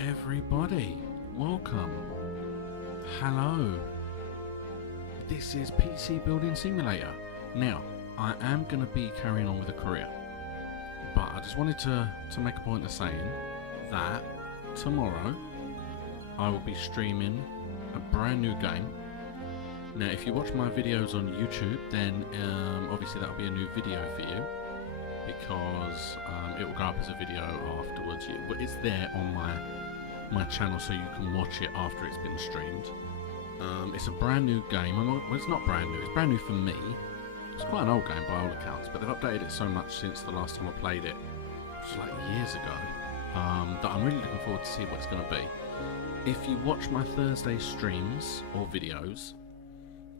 everybody, welcome, hello, this is PC Building Simulator. Now, I am going to be carrying on with a career, but I just wanted to make a point of saying that tomorrow I will be streaming a brand new game. Now, if you watch my videos on YouTube, then obviously that will be a new video for you, because it will go up as a video afterwards. But it's there on my channel, so you can watch it after it's been streamed. It's a brand new game. Well, it's not brand new. It's brand new for me. It's quite an old game by all accounts, but they've updated it so much since the last time I played it, which was like years ago, that I'm really looking forward to see what it's going to be. If you watch my Thursday streams or videos,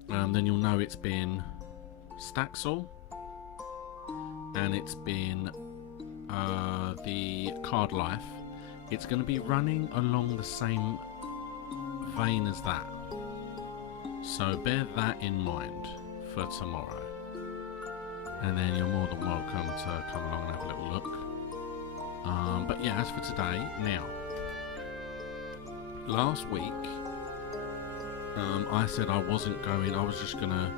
then you'll know it's been Staxel, and it's been the Card Life. It's going to be running along the same vein as that, so bear that in mind for tomorrow, and then you're more than welcome to come along and have a little look. But yeah, as for today, now, last week I said I was just going to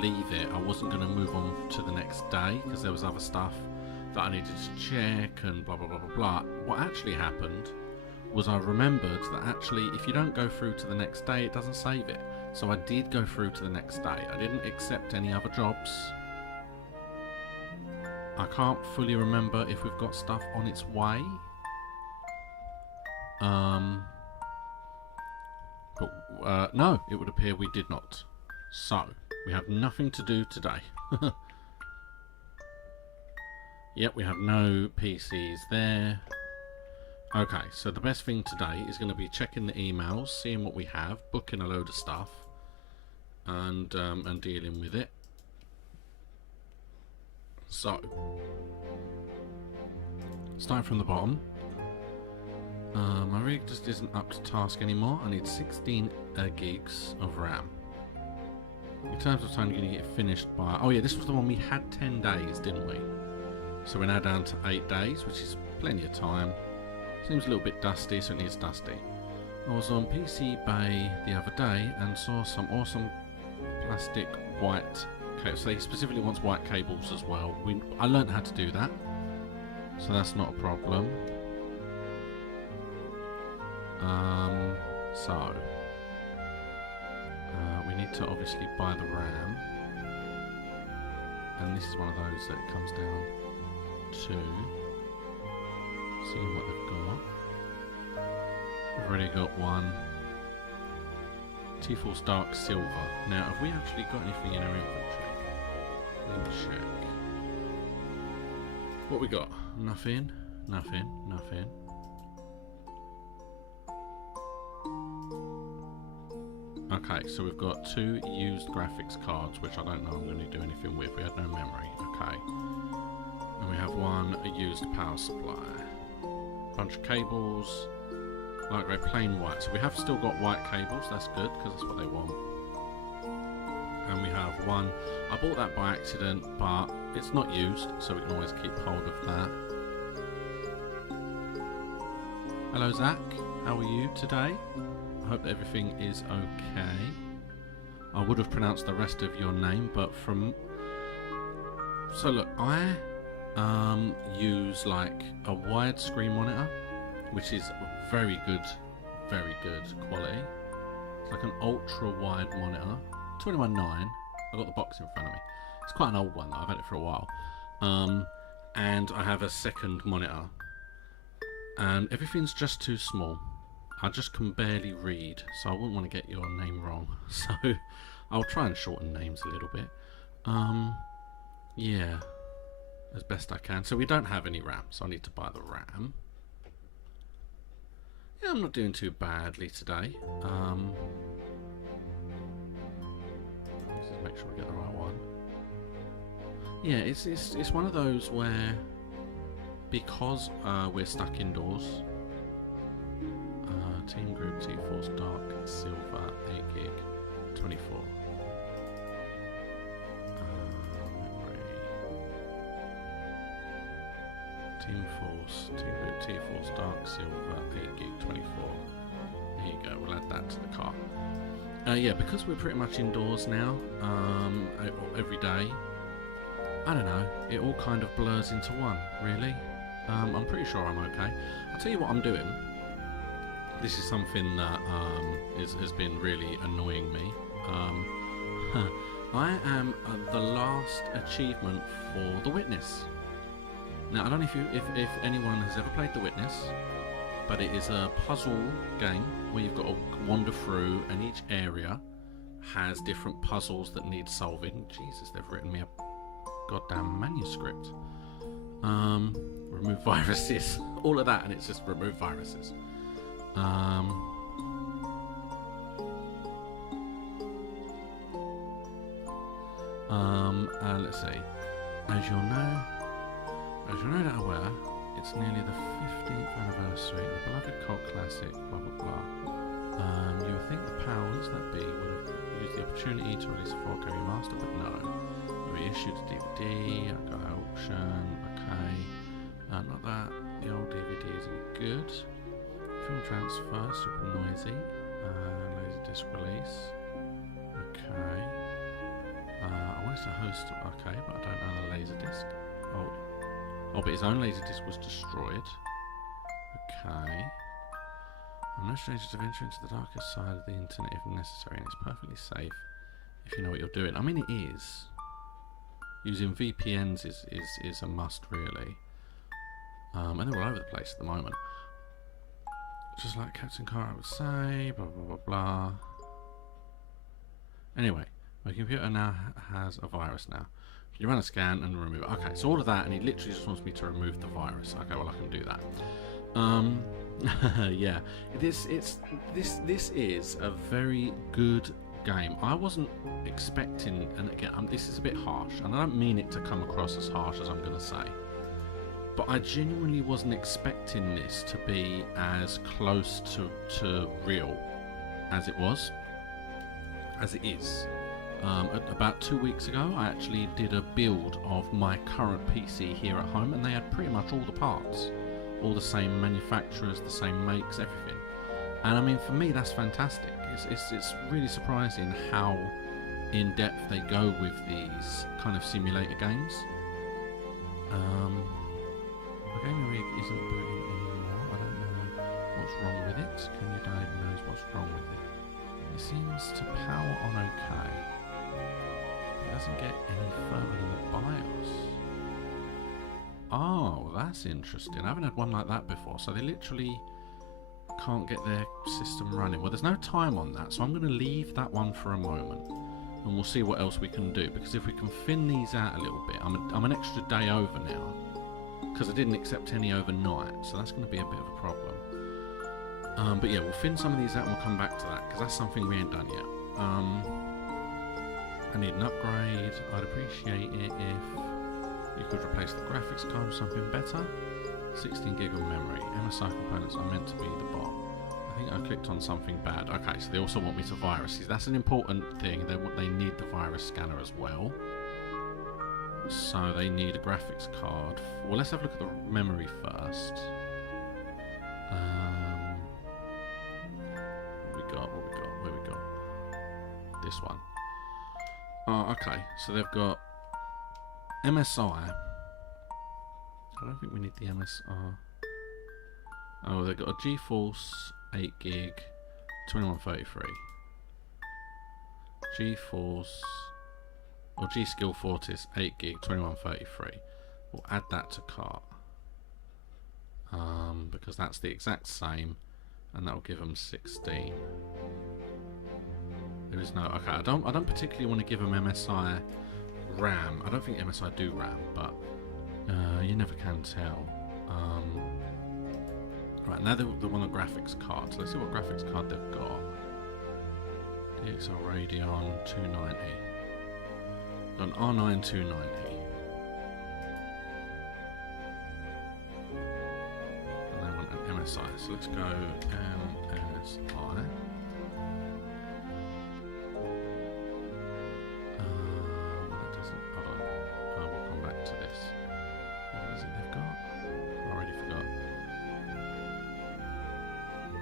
leave it. I wasn't going to move on to the next day because there was other stuff that I needed to check and blah blah blah blah blah. What actually happened was I remembered that actually if you don't go through to the next day, it doesn't save it. So I did go through to the next day. I didn't accept any other jobs. I can't fully remember if we've got stuff on its way. No, it would appear we did not. So, we have nothing to do today. Yep, we have no PCs there. Okay, so the best thing today is going to be checking the emails, seeing what we have, booking a load of stuff, and dealing with it. So, starting from the bottom. My rig just isn't up to task anymore. I need 16 gigs of RAM. In terms of time, you're going to get finished by... Oh yeah, this was the one we had 10 days, didn't we? So we're now down to 8 days, which is plenty of time. Seems a little bit dusty, so it needs dusty. I was on PC Bay the other day and saw some awesome plastic white cables. So he specifically wants white cables as well. I learned how to do that, so that's not a problem. We need to obviously buy the RAM, and this is one of those that it comes down to seeing what they've got. We've already got one T-Force Dark Silver. Now, have we actually got anything in our inventory? Let me check. What we got? Nothing. Okay, so we've got 2 used graphics cards, which I don't know I'm going to do anything with. We had no memory. Okay. And we have 1 used power supply. Bunch of cables. Light grey, plain white. So we have still got white cables. That's good, because that's what they want. And we have 1. I bought that by accident, but it's not used, so we can always keep hold of that. Hello, Zach. How are you today? I hope that everything is okay. I would have pronounced the rest of your name, but from... So look, I use like a widescreen monitor, which is very good quality. It's like an ultra wide monitor, 21.9. I've got the box in front of me. It's quite an old one though, I've had it for a while. And I have a second monitor, and everything's just too small. I just can barely read, so I wouldn't want to get your name wrong. So I'll try and shorten names a little bit. Yeah, as best I can. So we don't have any RAM, so I need to buy the RAM. Yeah, I'm not doing too badly today. Let's just make sure we get the right one. Yeah, it's one of those where, because we're stuck indoors. Team Group T-Force Dark Silver 8 gig 24. Memory. Team Force T-Force Dark Silver 8 gig 24. add to the cart. Yeah, because we're pretty much indoors now, every day, I don't know, it all kind of blurs into one, really. I'm pretty sure I'm okay. I'll tell you what I'm doing. This is something that has been really annoying me. I am the last achievement for The Witness. Now, I don't know if anyone has ever played The Witness, but it is a puzzle game where you've got to wander through, and each area has different puzzles that need solving. Jesus, they've written me a goddamn manuscript. Remove viruses, all of that, and it's just remove viruses. Let's see. As you'll no doubt aware, it's nearly the 15th anniversary of the beloved cult classic, blah blah blah. You would think the powers that be would have used the opportunity to release a 4K remaster, but no. We reissued the DVD, I got an auction, okay. Not that, the old DVD isn't good. Film transfer, super noisy. Laserdisc release. Okay. I wanted to host, okay, but I don't own the Laserdisc. Oh, but his own Laserdisc was destroyed. Okay. I'm no stranger to venture into the darkest side of the internet if necessary, and it's perfectly safe if you know what you're doing. I mean, it is. Using VPNs is a must, really. And they're all over the place at the moment. Just like Captain Carter would say, blah blah blah blah. Anyway, my computer now has a virus now. You run a scan and remove it. Okay, so all of that, and he literally just wants me to remove the virus. Okay, well I can do that. Yeah, this is a very good game. I wasn't expecting, and again, this is a bit harsh, and I don't mean it to come across as harsh as I'm going to say, but I genuinely wasn't expecting this to be as close to real as it was, as it is. About 2 weeks ago, I actually did a build of my current PC here at home, and they had pretty much all the parts, all the same manufacturers, the same makes, everything. And I mean, for me, that's fantastic. It's really surprising how in depth they go with these kind of simulator games. My gaming rig isn't booting anymore. I don't know what's wrong with it. Can you diagnose what's wrong with it? It seems to power on okay. It doesn't get any further than the BIOS. Oh, that's interesting. I haven't had one like that before. So they literally can't get their system running. Well, there's no time on that, so I'm going to leave that one for a moment, and we'll see what else we can do. Because if we can thin these out a little bit, I'm an extra day over now, because I didn't accept any overnight, so that's going to be a bit of a problem. But yeah, we'll thin some of these out and we'll come back to that, because that's something we ain't done yet. I need an upgrade. I'd appreciate it if you could replace the graphics card with something better. 16 gig of memory. MSI components are meant to be the bot. I think I clicked on something bad. Okay, so they also want me to virus. That's an important thing. They need the virus scanner as well. So they need a graphics card. Well, let's have a look at the memory first. Where we got? This one. Oh, okay. So they've got MSI. I don't think we need the MSR. Oh, they've got a GeForce 8 gig, 2133. GeForce or G-Skill Fortis 8 gig, 2133. We'll add that to cart. Because that's the exact same, and that will give them 16. There is no. Okay, I don't particularly want to give them MSI RAM. I don't think MSI do RAM, but you never can tell. Right, now they want a graphics card. So let's see what graphics card they've got. DXL Radeon 290. An R9 290. And they want an MSI. So let's go MSI.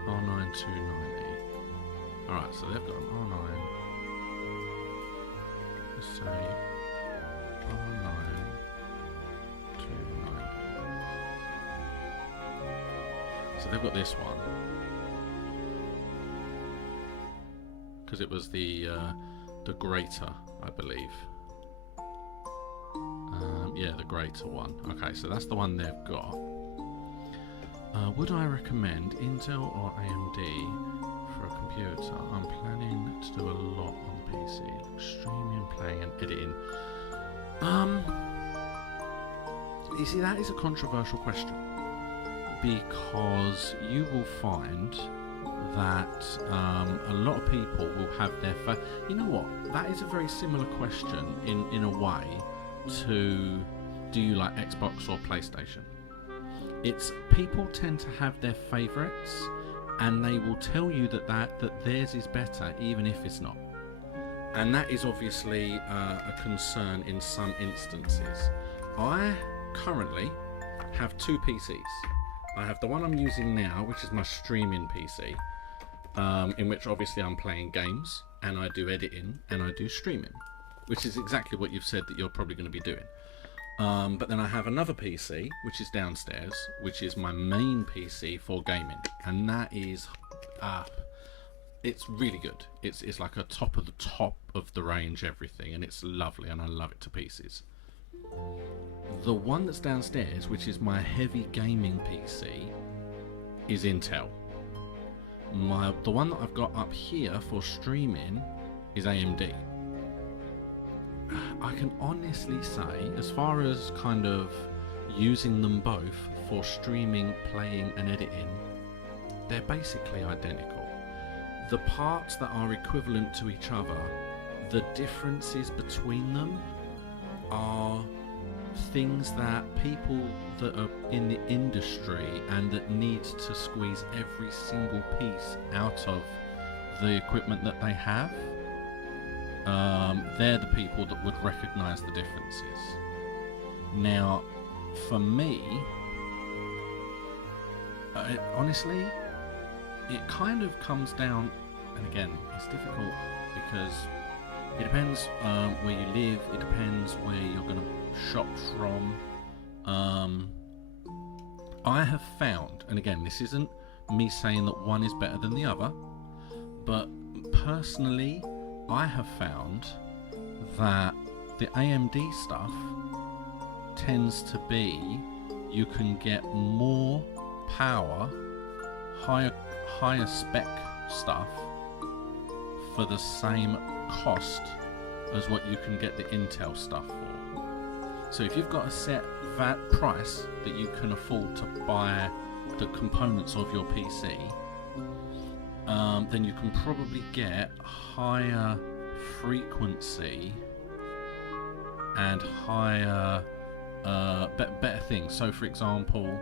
R9 290. Alright, so they've got an R9. Let's say R9 290. So they've got this one. Because it was the greater, I believe. Yeah, the greater one. Okay, so that's the one they've got. Would I recommend Intel or AMD for a computer? I'm planning to do a lot on the PC, like streaming, playing, and editing. You see, that is a controversial question, because you will find that a lot of people will have their you know what? That is a very similar question in a way to, do you like Xbox or PlayStation? It's, people tend to have their favourites, and they will tell you that theirs is better even if it's not. And that is obviously a concern in some instances. I currently have two PCs. I have the one I'm using now, which is my streaming PC, in which obviously I'm playing games, and I do editing, and I do streaming, which is exactly what you've said that you're probably going to be doing. But then I have another PC, which is downstairs, which is my main PC for gaming, and that is, it's really good. It's like a top of the range everything, and it's lovely, and I love it to pieces. The one that's downstairs, which is my heavy gaming PC, is Intel. The one that I've got up here for streaming is AMD. I can honestly say, as far as kind of using them both for streaming, playing and editing, they're basically identical. The parts that are equivalent to each other, the differences between them are things that people that are in the industry and that need to squeeze every single piece out of the equipment that they have, they're the people that would recognise the differences. Now, for me, honestly, it kind of comes down, and again, it's difficult because it depends where you live, it depends where you're going to shop from. I have found, and again, this isn't me saying that one is better than the other, but personally, I have found that the AMD stuff tends to be, you can get more power, higher spec stuff for the same cost as what you can get the Intel stuff for. So if you've got a set price that you can afford to buy the components of your PC, then you can probably get higher frequency and higher better things. So for example,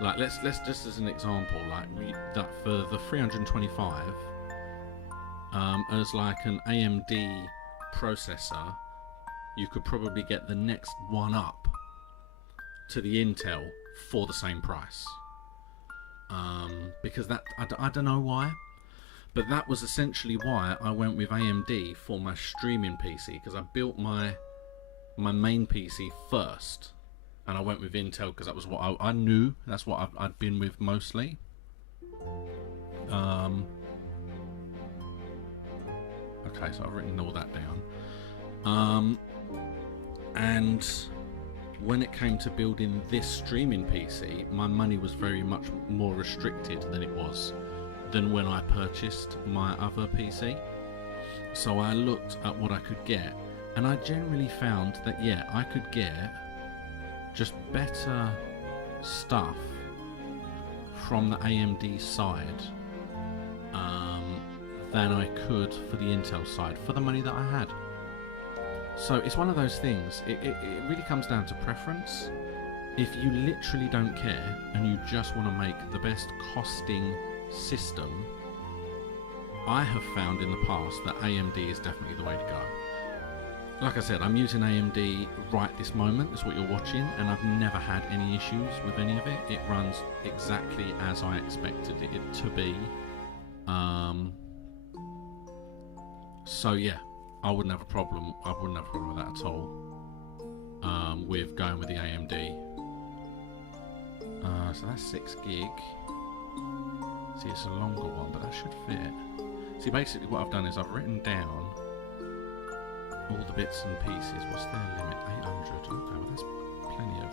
like let's just as an example, like that for the 325 as like an AMD processor, you could probably get the next one up to the Intel for the same price. Because that, I don't know why, but that was essentially why I went with AMD for my streaming PC, because I built my main PC first, and I went with Intel because that was what I knew, that's what I'd been with mostly. Okay, so I've written all that down. And when it came to building this streaming PC, my money was very much more restricted than it was than when I purchased my other PC. So I looked at what I could get, and I generally found that yeah, I could get just better stuff from the AMD side than I could for the Intel side for the money that I had. So it's one of those things, it really comes down to preference. If you literally don't care and you just want to make the best costing system, I have found in the past that AMD is definitely the way to go. Like I said, I'm using AMD right this moment, that's what you're watching, and I've never had any issues with any of it. It runs exactly as I expected it to be. So yeah, I wouldn't have a problem. I wouldn't have a problem with that at all. With going with the AMD. So that's 6 gig. See, it's a longer one, but that should fit. See, basically what I've done is I've written down all the bits and pieces. What's their limit? 800. Okay, well that's plenty of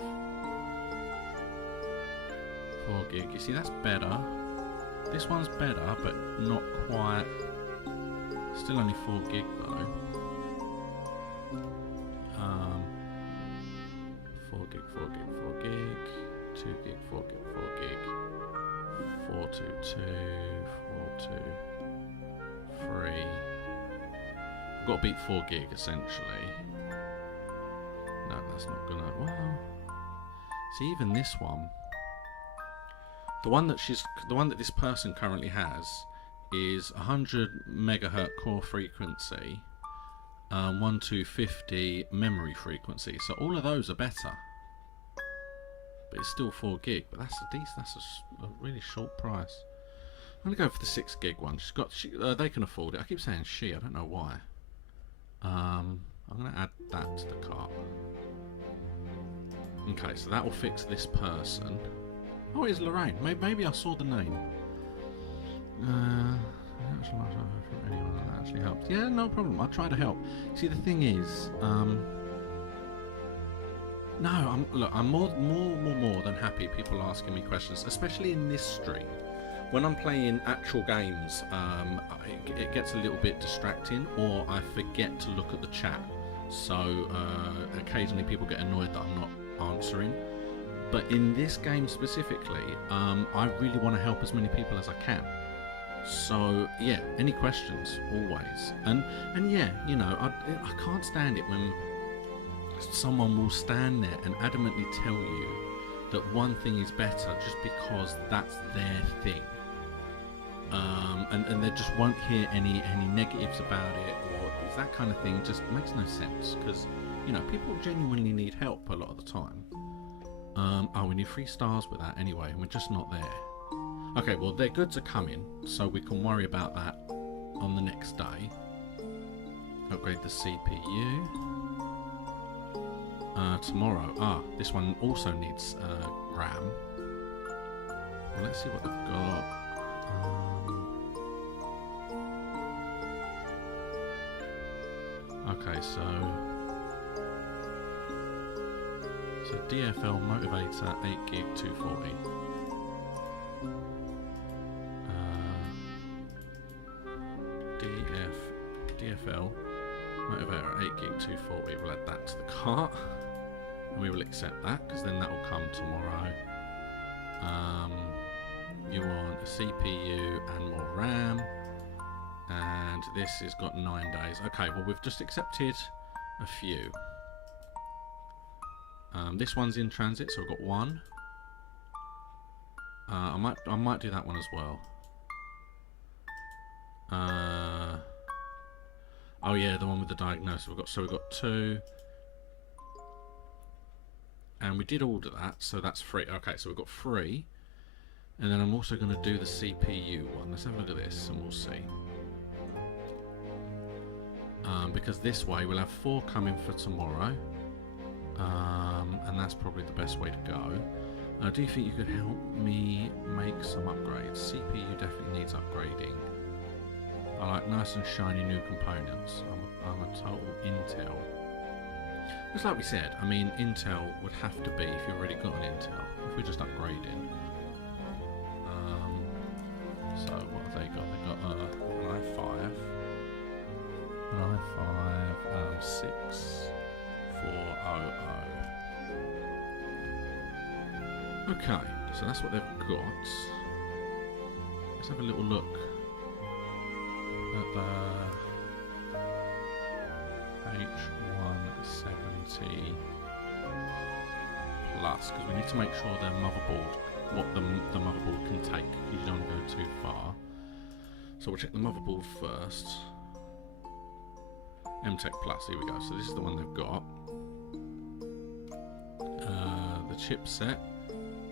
4 gig. You see, that's better. This one's better, but not quite. Still only 4 gig though. 4 gig, 4 gig, 4 gig, 2 gig, 4 gig, 4 gig, 422, 423. I've got to beat 4 gig essentially. No, that's not gonna. Well, see, even this one, the one that this person currently has, is 100 megahertz core frequency, 1250 memory frequency. So all of those are better, but it's still 4 gig. But that's a really short price. I'm gonna go for the 6 gig one. They can afford it. I keep saying she. I don't know why. I'm gonna add that to the cart. Okay, so that will fix this person. Oh, it's Lorraine. Maybe I saw the name. That's a lot from anyone that actually helps. Yeah, no problem. I'll try to help. See, the thing is, no, I'm more than happy people asking me questions, especially in this stream. When I'm playing actual games, it gets a little bit distracting, or I forget to look at the chat. So occasionally people get annoyed that I'm not answering. But in this game specifically, I really want to help as many people as I can. So yeah, any questions, always. And yeah, you know, I can't stand it when someone will stand there and adamantly tell you that one thing is better just because that's their thing. And they just won't hear any negatives about it, or that kind of thing. Just makes no sense, because, you know, people genuinely need help a lot of the time. Oh, we need 3 stars with that anyway, and we're just not there. Okay, well, their goods are coming, so we can worry about that on the next day. Upgrade the CPU. Tomorrow. This one also needs RAM. Well, let's see what they've got. Okay, so DFL motivator 8 gig 240. DFL motivator 8 gig 240. We'll add that to the cart, and we will accept that, because then that will come tomorrow. You want a CPU and more RAM, and this has got 9 days. Okay, well, we've just accepted a few. This one's in transit, so we've got 1. I might do that one as well. Oh yeah, the one with the diagnosis. We've got 2, and we did order that, so that's 3. Okay, so we've got 3, and then I'm also going to do the CPU one. Let's have a look at this, and we'll see. Because this way we'll have 4 coming for tomorrow, and that's probably the best way to go. Do you think you could help me make some upgrades? CPU definitely needs upgrading. I like nice and shiny new components. I'm a total Intel. Just like we said, I mean, Intel would have to be if you've already got an Intel. If we're just upgrading. So what have they got? They got an i5. An i5 6400. Okay, so that's what they've got. Let's have a little look at the H170 Plus, because we need to make sure their motherboard, what the motherboard can take. You don't go too far. So we'll check the motherboard first. MTech Plus, here we go. So this is the one they've got. The chipset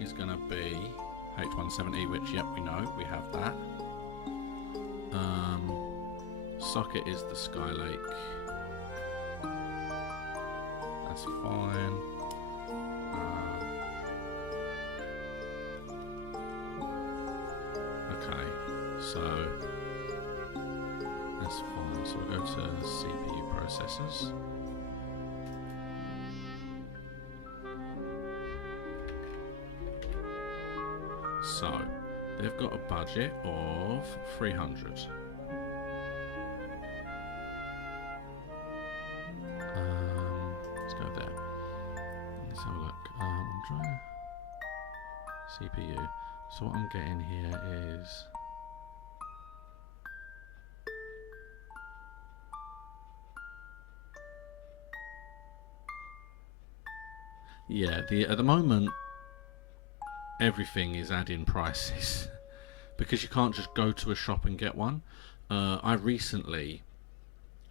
is going to be H170, which, yep, we know, we have that. Socket is the Skylake. That's fine. Okay, so that's fine. So we'll go to CPU processors. So they've got a budget of 300. Let's go there. Let's have a look. I'm trying CPU. So what I'm getting here is at the moment everything is adding prices because you can't just go to a shop and get one. I recently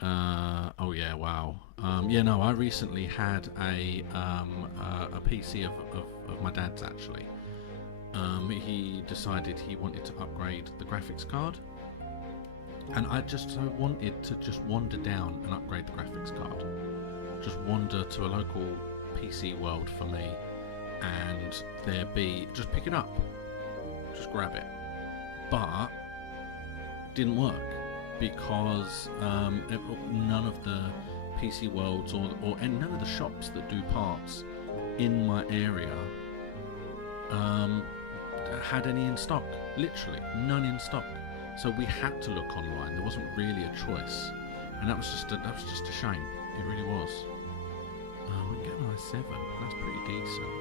I recently had a PC of my dad's actually. He decided he wanted to upgrade the graphics card, and I just so wanted to just wander down and upgrade the graphics card. Just wander to a local PC World for me, and just pick it up, just grab it. But didn't work because none of the PC Worlds and none of the shops that do parts in my area had any in stock. Literally none in stock. So we had to look online. There wasn't really a choice, and that was just a shame. It really was. We can get an i7. That's pretty decent.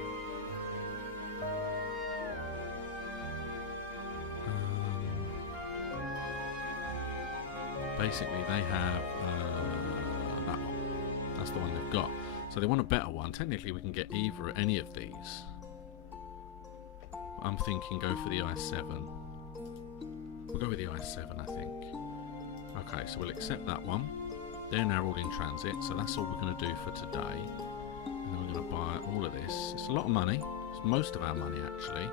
Basically, they have that one. That's the one they've got. So they want a better one. Technically, we can get either or any of these. I'm thinking go for the i7. We'll go with the i7, I think. Okay, so we'll accept that one. They're now all in transit, so that's all we're going to do for today. And then we're going to buy all of this. It's a lot of money. It's most of our money, actually.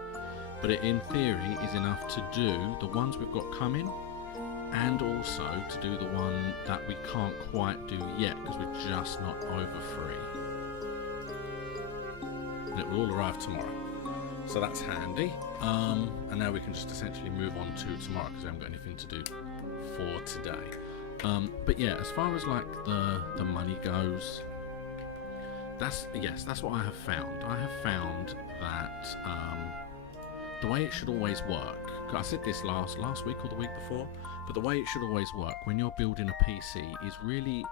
But it, in theory, is enough to do the ones we've got coming, and also to do the one that we can't quite do yet because we're just not over 3. And it will all arrive tomorrow. So that's handy. And now we can just essentially move on to tomorrow because we haven't got anything to do for today. But yeah, as far as like the money goes, that's what I have found. I have found that the way it should always work, I said this last week or the week before, but the way it should always work when you're building a PC is really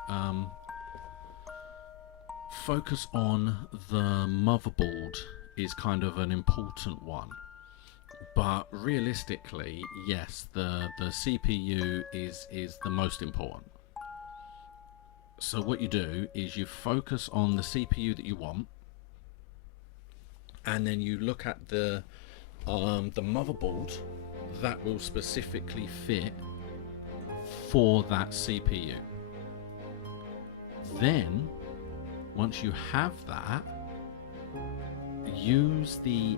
focus on the motherboard is kind of an important one. But realistically, yes, the CPU is the most important. So what you do is you focus on the CPU that you want, and then you look at the motherboard that will specifically fit for that CPU. Then, once you have that, use the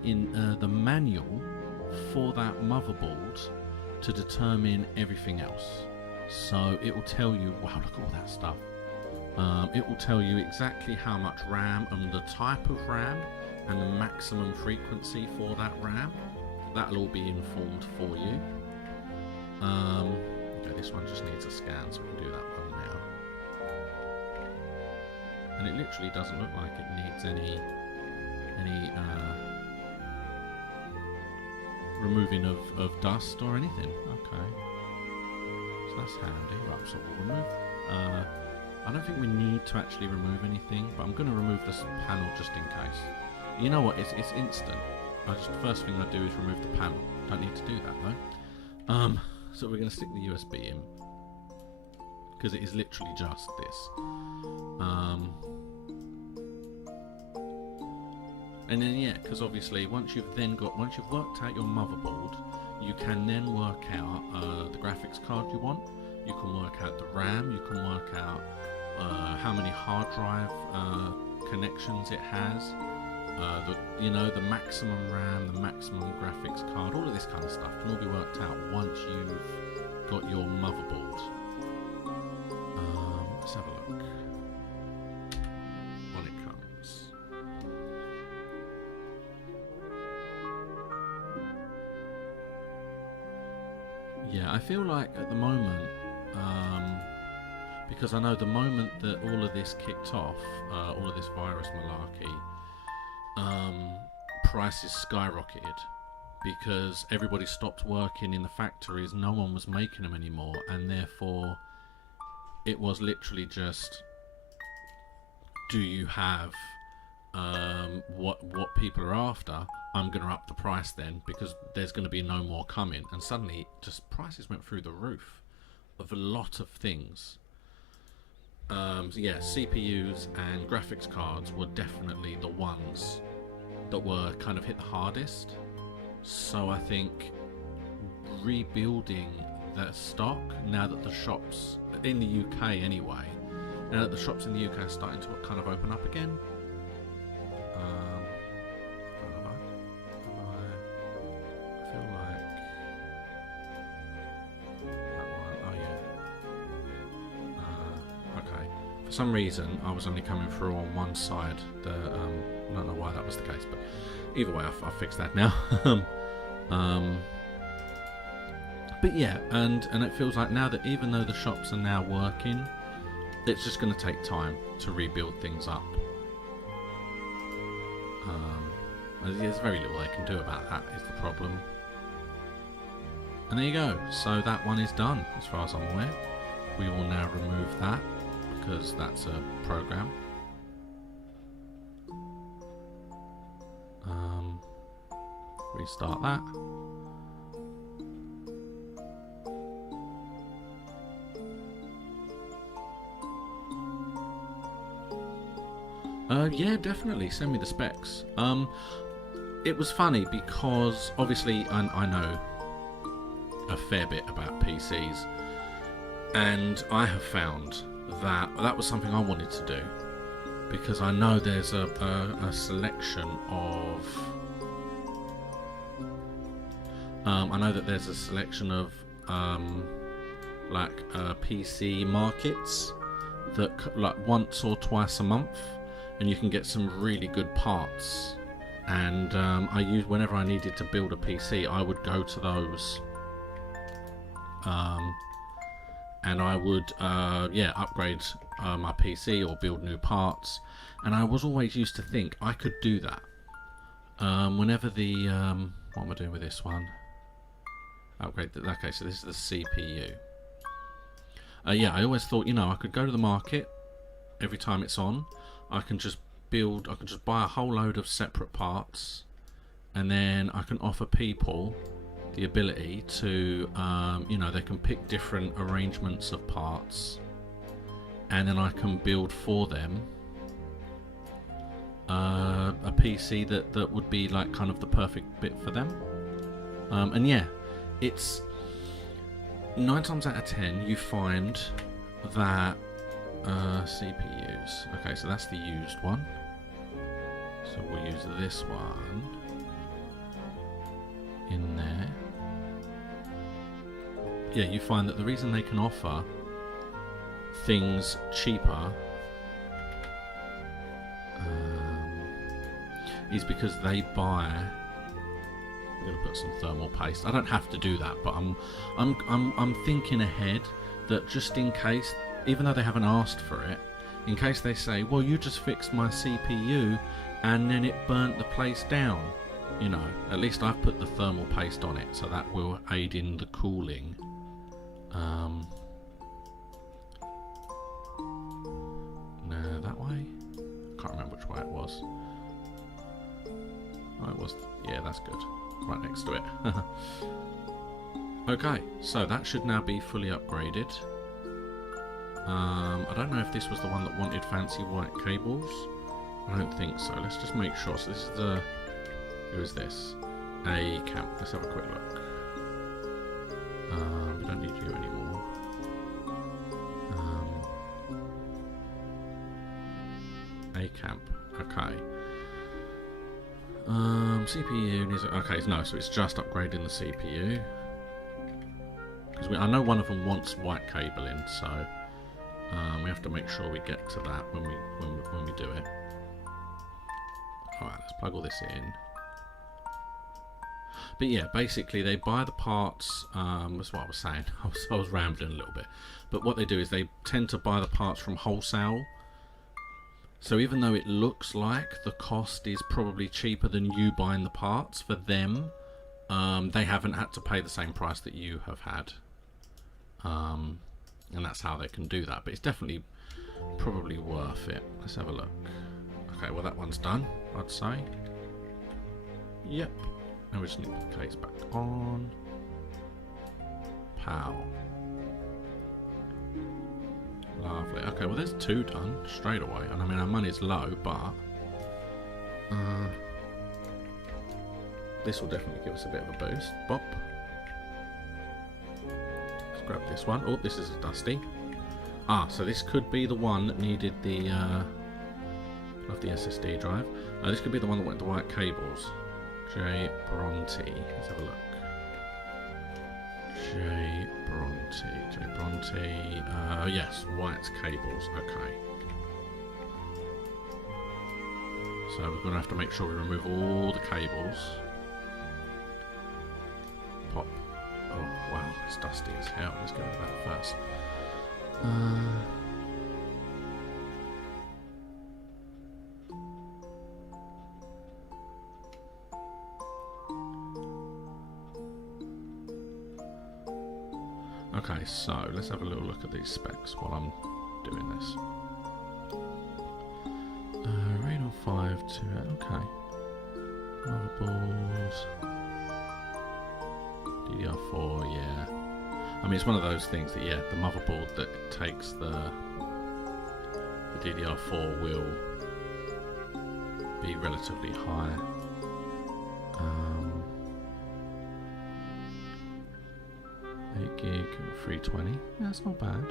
manual for that motherboard to determine everything else. So it will tell you, wow, look at all that stuff. It will tell you exactly how much RAM and the type of RAM and the maximum frequency for that RAM. That'll all be informed for you. Okay, this one just needs a scan, so we can do that one now. And it literally doesn't look like it needs any removing of dust or anything. Okay, so that's handy. Right, so we'll remove. I don't think we need to actually remove anything, but I'm going to remove this panel just in case. You know what? It's instant. The first thing I do is remove the panel. Don't need to do that though. So we're going to stick the USB in because it is literally just this. And then yeah, because obviously once you've worked out your motherboard, you can then work out the graphics card you want. You can work out the RAM. You can work out how many hard drive connections it has. you know, the maximum RAM, the maximum graphics card, all of this kind of stuff can all be worked out once you've got your motherboard. Let's have a look when it comes. Yeah, I feel like at the moment, because I know the moment that all of this kicked off, all of this virus malarkey, prices skyrocketed because everybody stopped working in the factories, no one was making them anymore, and therefore it was literally just, do you have what people are after? I'm going to up the price then, because there's going to be no more coming. And suddenly just prices went through the roof of a lot of things. So yeah, CPUs and graphics cards were definitely the ones that were kind of hit the hardest. So I think rebuilding that stock, now that the shops in the UK anyway, now that the shops in the UK are starting to kind of open up again, I feel like that one, oh yeah, okay, for some reason I was only coming through on one side. I don't know why that was the case, but either way I've fixed that now. But yeah, and it feels like now that even though the shops are now working, it's just going to take time to rebuild things up. There's very little they can do about that, is the problem. And there you go, so that one is done as far as I'm aware. We will now remove that because that's a program. Restart that. Yeah, definitely send me the specs. It was funny because obviously I know a fair bit about PCs, and I have found that was something I wanted to do, because I know there's a selection of I know that there's a selection of PC markets that like once or twice a month, and you can get some really good parts. And whenever I needed to build a PC, I would go to those, and I would upgrade my PC or build new parts. And I was always used to think I could do that. Whenever the what am I doing with this one? Upgrade. Okay, so this is the CPU. Yeah, I always thought, I could go to the market every time it's on. I can just buy a whole load of separate parts, and then I can offer people the ability to, they can pick different arrangements of parts, and then I can build for them a PC that would be like kind of the perfect bit for them. And yeah, it's 9 times out of 10 you find that CPUs. Okay, so that's the used one. So we'll use this one in there. Yeah, you find that the reason they can offer things cheaper is because they buy. I'm going to put some thermal paste. I don't have to do that, but I'm thinking ahead that just in case, even though they haven't asked for it, in case they say, well, you just fixed my CPU and then it burnt the place down, at least I've put the thermal paste on it, so that will aid in the cooling. No, that way? Can't remember which way it was. Oh, it was, yeah, that's good. Right next to it. Okay, so that should now be fully upgraded. I don't know if this was the one that wanted fancy white cables. I don't think so. Let's just make sure. So this is the... Who is this? A camp. Let's have a quick look. We don't need you anymore. A camp. Okay. CPU needs... Okay, no, so it's just upgrading the CPU. Because I know one of them wants white cabling, so we have to make sure we get to that when we do it. Alright, let's plug all this in. But yeah, basically they buy the parts, that's what I was saying, I was rambling a little bit. But what they do is they tend to buy the parts from wholesale. So even though it looks like the cost is probably cheaper than you buying the parts, for them, they haven't had to pay the same price that you have had. And that's how they can do that. But it's definitely probably worth it. Let's have a look. Okay, well that one's done, I'd say. Yep. Now we just need to put the case back on. Pow. Lovely. Okay, well there's 2 done straight away. And I mean our money's low, but this will definitely give us a bit of a boost. Bop. Let's grab this one. Oh, this is a dusty. Ah, so this could be the one that needed the SSD drive. This could be the one that went to white cables. J Bronte. Let's have a look. J Bronte. Yes, white cables. Okay. So we're going to have to make sure we remove all the cables. Pop. Oh wow, it's dusty as hell. Let's get rid of that first. Okay, so let's have a little look at these specs while I'm doing this. Radeon 5 to okay. Motherboards. DDR4, yeah. I mean, it's one of those things that, yeah, the motherboard that takes the DDR4 will be relatively high. 8 gig, 320. Yeah, that's not bad.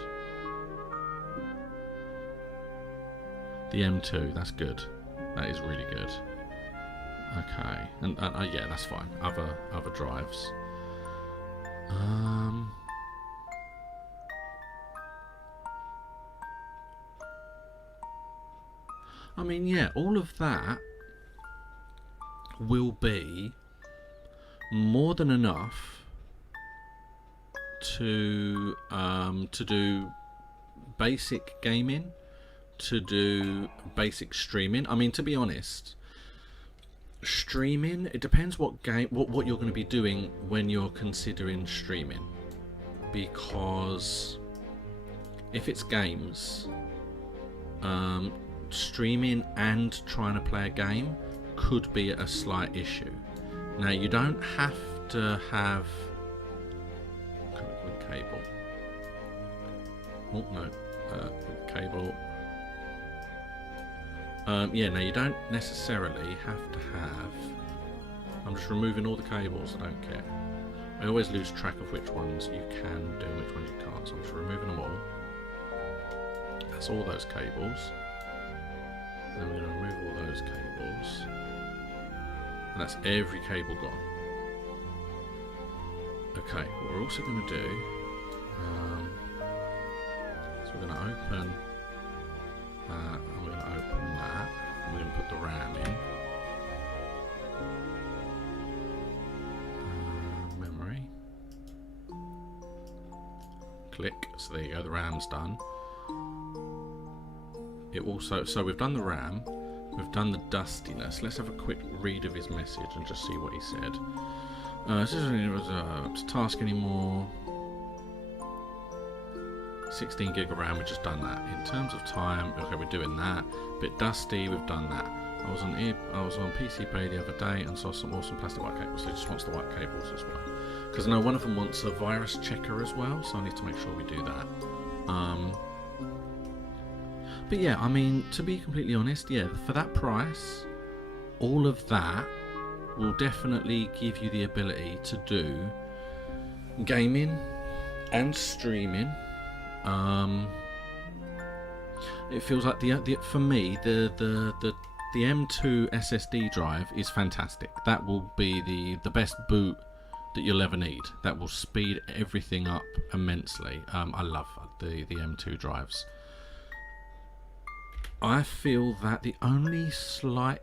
The M2, that's good. That is really good. Okay, and yeah, that's fine. Other drives. I mean, yeah, all of that will be more than enough to do basic gaming, to do basic streaming. I mean, to be honest, streaming, it depends what you're going to be doing when you're considering streaming, because if it's games, streaming and trying to play a game could be a slight issue. Now, you don't have to have cable. Oh no, cable. Yeah, now you don't necessarily have to have. I'm just removing all the cables. I don't care. I always lose track of which ones you can do and which ones you can't. So I'm just removing them all. That's all those cables. And then we're going to remove all those cables. And that's every cable gone. Okay, what we're also going to do. So we're going to open that, and we're going to open that, and we're going to put the RAM in. Memory. Click. So there you go, the RAM's done. It also, so we've done the RAM, we've done the dustiness. Let's have a quick read of his message and just see what he said. This isn't up to task anymore. 16 gig of RAM, we've just done that. In terms of time, okay, we're doing that. Bit dusty, we've done that. I was on PC Bay the other day and saw some awesome plastic white cables. So he just wants the white cables as well. Because I know one of them wants a virus checker as well, so I need to make sure we do that. But yeah, I mean, to be completely honest, yeah, for that price, all of that will definitely give you the ability to do gaming and streaming. It feels like for me the the M2 SSD drive is fantastic. That will be the best boot that you'll ever need. That will speed everything up immensely. I love the M2 drives. I feel that the only slight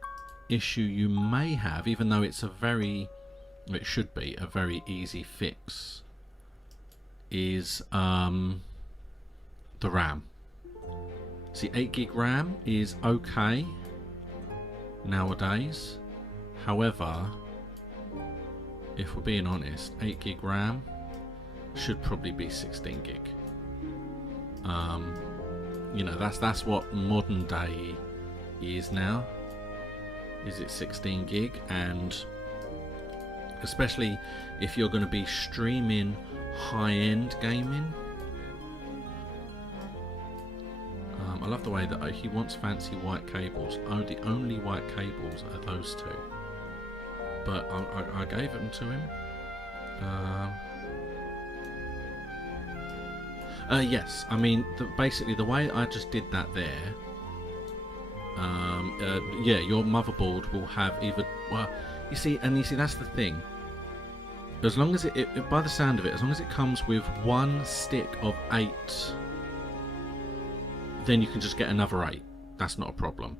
issue you may have, even though it's it should be a very easy fix, is the RAM. See, 8 gig RAM is okay nowadays. However, if we're being honest, 8 gig RAM should probably be 16 gig. You know, that's what modern day is now. Is it 16 gig? And especially if you're going to be streaming high-end gaming. I love the way that he wants fancy white cables. Oh, the only white cables are those two. But I gave them to him. Yes, I mean, basically the way I just did that there, yeah, your motherboard will have either, well, you see, that's the thing. As long as it, by the sound of it, as long as it comes with one stick of 8, then you can just get another 8. That's not a problem.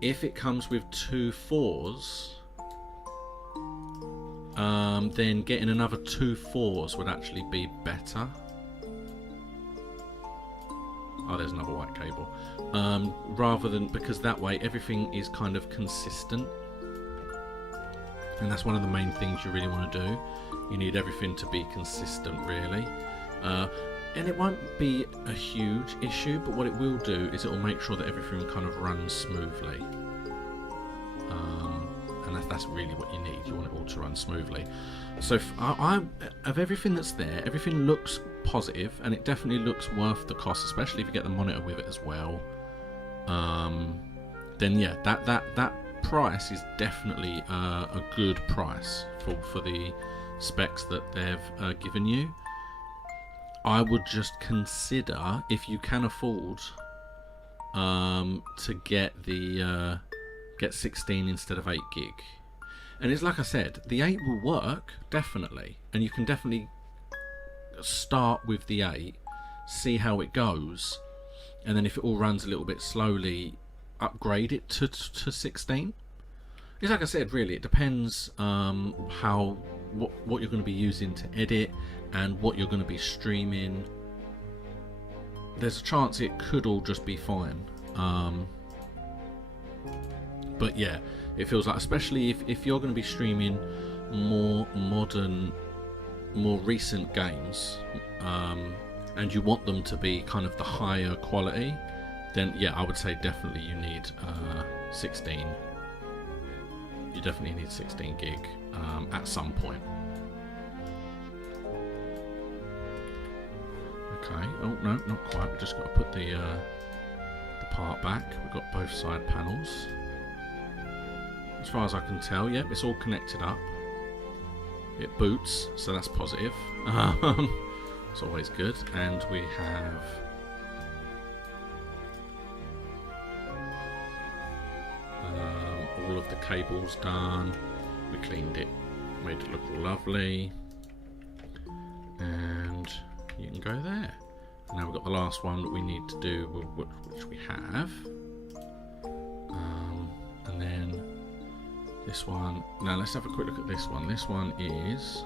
If it comes with 2 4s, then getting another 2 4s would actually be better. Oh, there's another white cable. Rather than, because that way everything is kind of consistent. And that's one of the main things you really want to do. You need everything to be consistent, really. And it won't be a huge issue, but what it will do is it will make sure that everything kind of runs smoothly. And that's really what you need. You want it all to run smoothly. So of everything that's there, everything looks positive, and it definitely looks worth the cost, especially if you get the monitor with it as well. Then yeah, that price is definitely a good price for the specs that they've given you. I would just consider, if you can afford, to get 16 instead of 8 gig. And it's like I said, the 8 will work, definitely, and you can definitely start with the 8, see how it goes, and then if it all runs a little bit slowly, upgrade it to 16. It's like I said, really, it depends what you're going to be using to edit and what you're going to be streaming. There's a chance it could all just be fine. But yeah, it feels like, especially if you're going to be streaming more modern, more recent games, and you want them to be kind of the higher quality, then yeah, I would say definitely you need 16. You definitely need 16 gig at some point. Okay. Oh no, not quite. We've just got to put the part back. We've got both side panels. As far as I can tell, yep, it's all connected up. It boots, so that's positive. It's always good. And we have all of the cables done. We cleaned it, made it look all lovely, and you can go there. Now we've got the last one that we need to do, which we have, and then this one. Now let's have a quick look at this one. This one is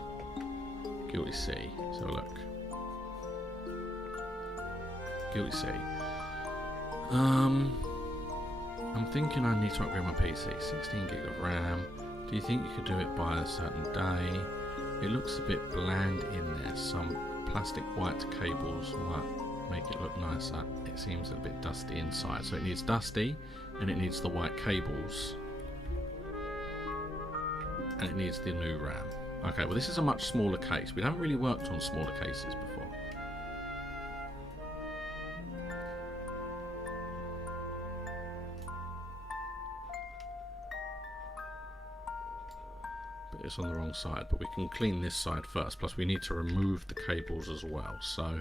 Guilty Sea. So look, Guilty Sea. I'm thinking I need to upgrade my PC. 16 gig of RAM. Do you think you could do it by a certain day? It looks a bit bland in there. Some plastic white cables might make it look nicer. It seems a bit dusty inside. So it needs dusty, and it needs the white cables, and it needs the new RAM. Okay, well this is a much smaller case. We haven't really worked on smaller cases before. It's on the wrong side, but we can clean this side first, plus we need to remove the cables as well, so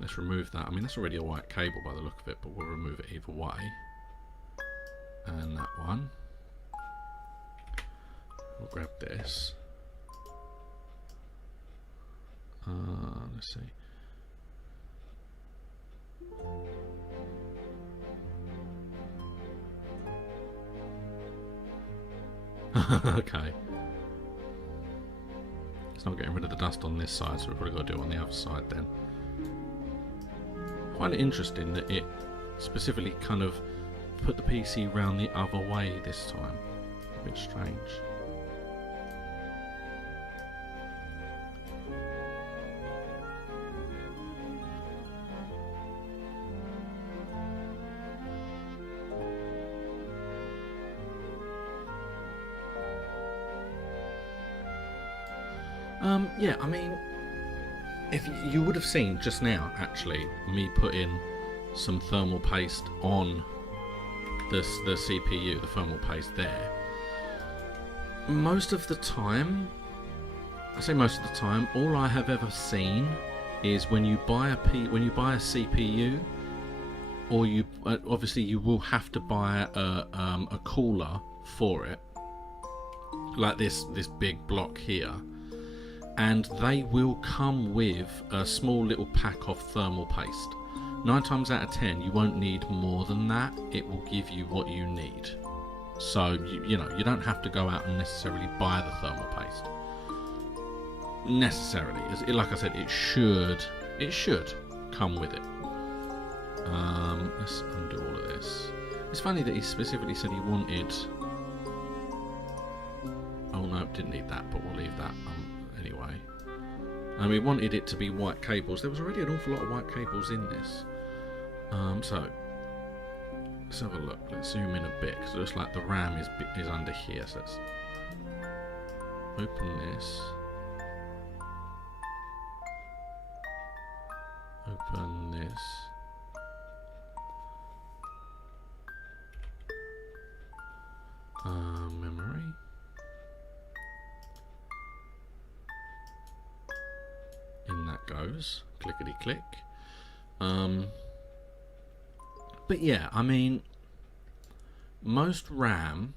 let's remove that. I mean, that's already a white cable by the look of it, but we'll remove it either way. and that one. We'll grab this. Let's see. Okay. It's not getting rid of the dust on this side, so we've probably got to do it on the other side then. I find it interesting that it specifically kind of put the PC round the other way this time. A bit strange. Yeah, I mean, if you would have seen just now, actually, me put in some thermal paste on the CPU, the thermal paste there. Most of the time, I say most of the time, all I have ever seen is when you buy a CPU, or you obviously you will have to buy a cooler for it, like this big block here. And they will come with a small little pack of thermal paste. 9 times out of 10 you won't need more than that. It will give you what you need. So you know, you don't have to go out and necessarily buy the thermal paste necessarily. Like I said, it should come with it. Let's undo all of this. It's funny that he specifically said he wanted, oh no, didn't need that, but we'll leave that anyway. We wanted it to be white cables. There was already an awful lot of white cables in this. So let's have a look. Let's zoom in a bit, because it looks like the RAM is under here. So let's open this. Open this. Memory. In that goes. Clickety click. But yeah, I mean, most RAM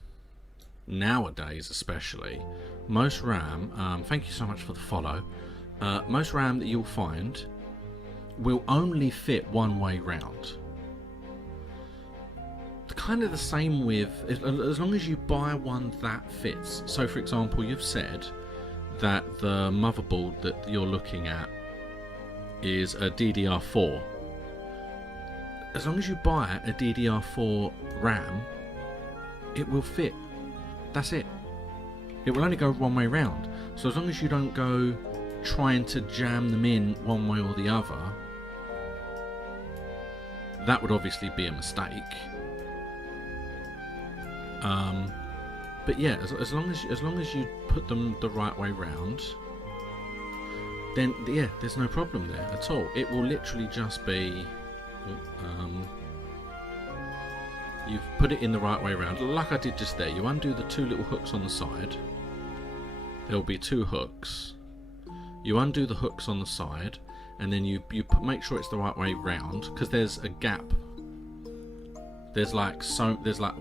nowadays, especially most RAM. Thank you so much for the follow. Most RAM that you'll find will only fit one way round. Kind of the same with, as long as you buy one that fits. So for example, you've said that the motherboard that you're looking at is a DDR4. As long as you buy a DDR4 RAM, it will fit. That's it. It will only go one way round. So as long as you don't go trying to jam them in one way or the other, that would obviously be a mistake. But yeah, as long as you put them the right way round, then yeah, there's no problem there at all. It will literally just be, you've put it in the right way round, like I did just there. You undo the two little hooks on the side. There will be two hooks. You undo the hooks on the side, and then you make sure it's the right way round, because there's a gap. There's like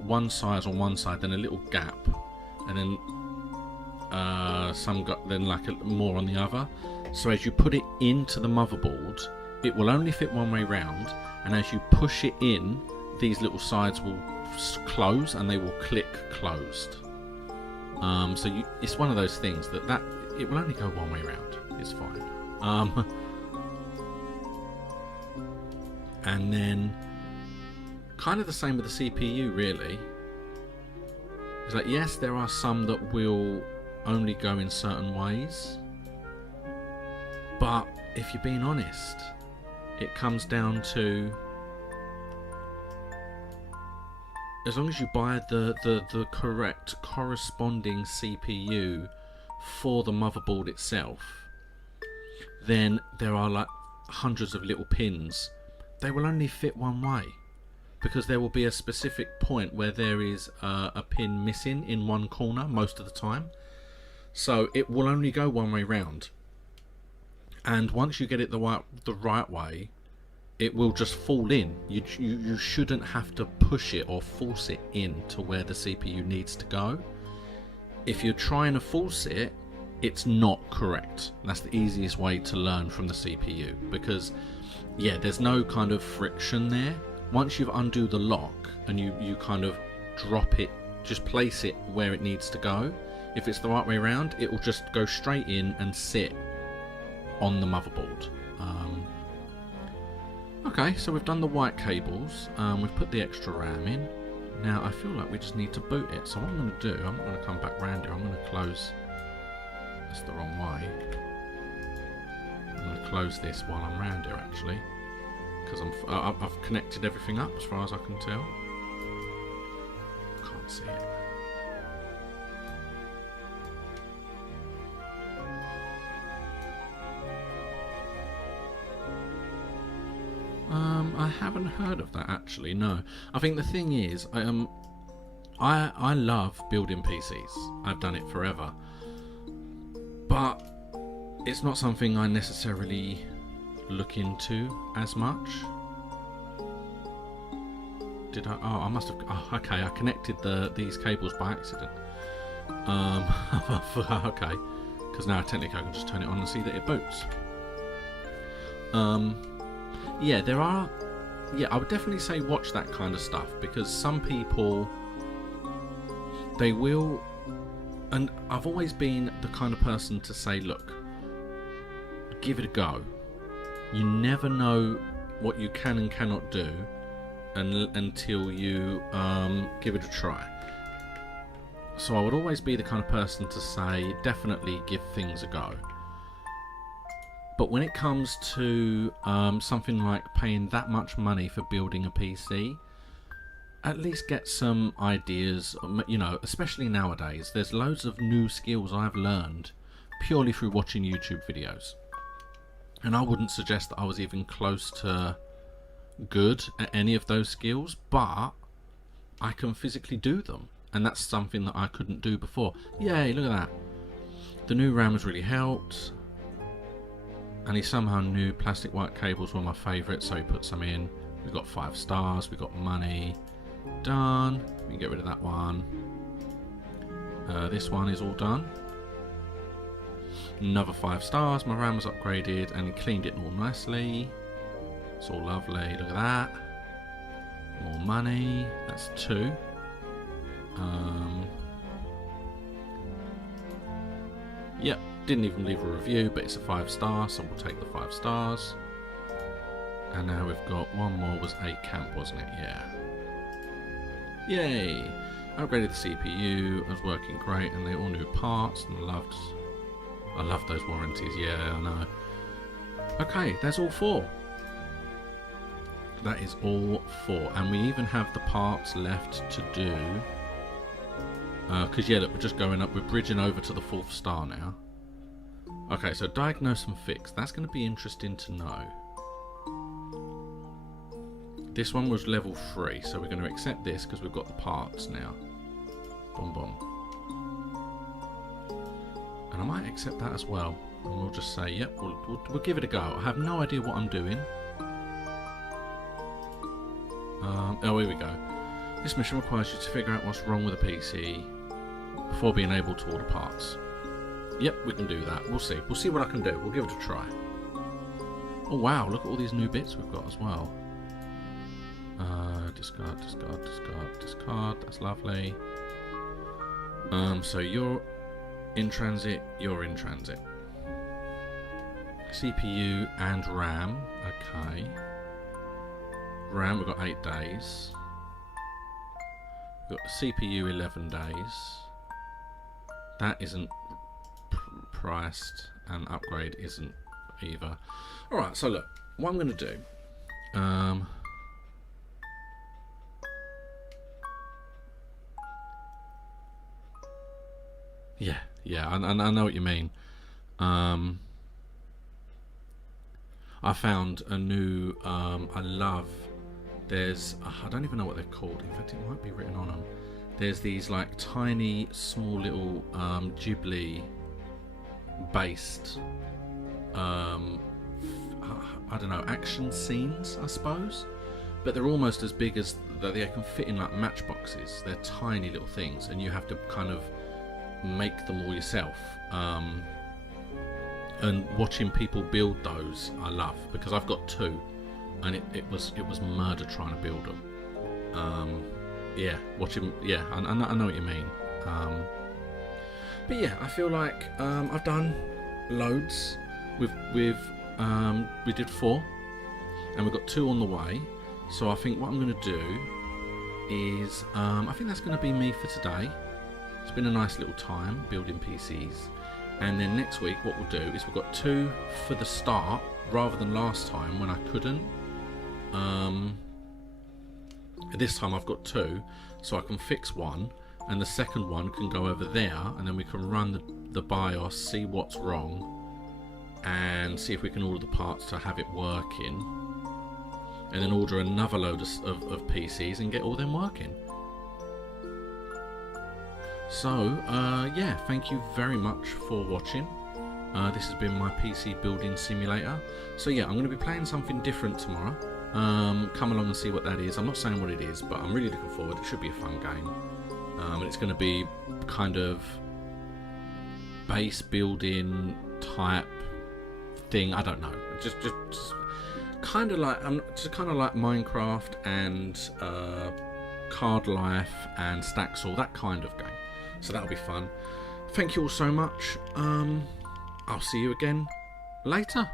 one size on one side, then a little gap, and then then like more on the other. So as you put it into the motherboard, it will only fit one way round, and as you push it in, these little sides will close and they will click closed. So it's one of those things that it will only go one way round. It's fine. And then kind of the same with the CPU, really. It's like, yes, there are some that will only go in certain ways, but if you're being honest, it comes down to, as long as you buy the correct corresponding CPU for the motherboard itself, then there are like hundreds of little pins. They will only fit one way, because there will be a specific point where there is a pin missing in one corner most of the time. So it will only go one way round. And once you get it the right way, it will just fall in. You shouldn't have to push it or force it in to where the CPU needs to go. If you're trying to force it, it's not correct. That's the easiest way to learn from the CPU, because yeah, there's no kind of friction there. Once you've undo the lock and you kind of drop it, just place it where it needs to go. If it's the right way around, it will just go straight in and sit on the motherboard. Okay, so we've done the white cables, we've put the extra RAM in. Now I feel like we just need to boot it, so what I'm going to do, I'm not going to come back round here, I'm going to close, that's the wrong way. I'm going to close this while I'm round here actually, because I've connected everything up as far as I can tell. Can't see it. I haven't heard of that actually, no. I think the thing is, I love building PCs. I've done it forever. But it's not something I necessarily look into as much. Did I? Oh, I must have. Oh, okay, I connected these cables by accident. Okay, because now technically I can just turn it on and see that it boots. Yeah, there are. Yeah, I would definitely say watch that kind of stuff, because some people, they will, and I've always been the kind of person to say, look, give it a go. You never know what you can and cannot do until you give it a try. So I would always be the kind of person to say, definitely give things a go. But when it comes to something like paying that much money for building a PC, at least get some ideas, you know, especially nowadays. There's loads of new skills I've learned purely through watching YouTube videos. And I wouldn't suggest that I was even close to good at any of those skills, but I can physically do them. And that's something that I couldn't do before. Yay, look at that. The new RAM has really helped. And he somehow knew plastic white cables were my favourite, so he put some in. We've got 5 stars, we've got money. Done. We can get rid of that one. This one is all done. Another 5 stars, my RAM was upgraded and he cleaned it all nicely. It's all lovely, look at that. More money, that's 2. Yep. Didn't even leave a review, but it's a 5 star, so we'll take the 5 stars. And now we've got one more, was 8 camp, wasn't it? Yeah. Yay! Upgraded the CPU, it was working great, and they all new parts, and I loved those warranties, yeah, I know. Okay, there's all 4. That is all 4, and we even have the parts left to do. Because yeah, look, we're just going up, we're bridging over to the 4th star now. Okay, so diagnose and fix. That's going to be interesting to know. This one was level 3, so we're going to accept this because we've got the parts now. Boom, boom. And I might accept that as well. And we'll just say, yep, we'll give it a go. I have no idea what I'm doing. Oh, here we go. This mission requires you to figure out what's wrong with the PC before being able to order parts. Yep, we can do that. We'll see. We'll see what I can do. We'll give it a try. Oh wow, look at all these new bits we've got as well. Discard, discard, discard, discard. That's lovely. So you're in transit, you're in transit. CPU and RAM. Okay. RAM, we've got 8 days. We've got CPU 11 days. That isn't priced, and upgrade isn't either. Alright, so look, what I'm going to do, yeah, I know what you mean. I found a new, I love, there's, I don't even know what they're called, in fact it might be written on them. There's these like tiny, small little Ghibli based, I I don't know, action scenes, I suppose. But they're almost as big as that. They can fit in like matchboxes. They're tiny little things, and you have to kind of make them all yourself. And watching people build those, I love, because I've got 2, and it was murder trying to build them. Yeah, watching. Yeah, I know what you mean. But yeah, I feel like I've done loads. We did 4, and we've got 2 on the way. So I think what I'm going to do is, I think that's going to be me for today. It's been a nice little time building PCs. And then next week what we'll do is we've got 2 for the start, rather than last time when I couldn't. This time I've got 2, so I can fix 1, and the second one can go over there, and then we can run the BIOS, see what's wrong, and see if we can order the parts to have it working. And then order another load of PCs and get all them working. So, yeah, thank you very much for watching. This has been my PC building simulator. So yeah, I'm going to be playing something different tomorrow. Come along and see what that is. I'm not saying what it is, but I'm really looking forward. It should be a fun game. And it's going to be kind of base building type thing. I don't know. Just kind of like Minecraft and Card Life and Staxel, that kind of game. So that'll be fun. Thank you all so much. I'll see you again later.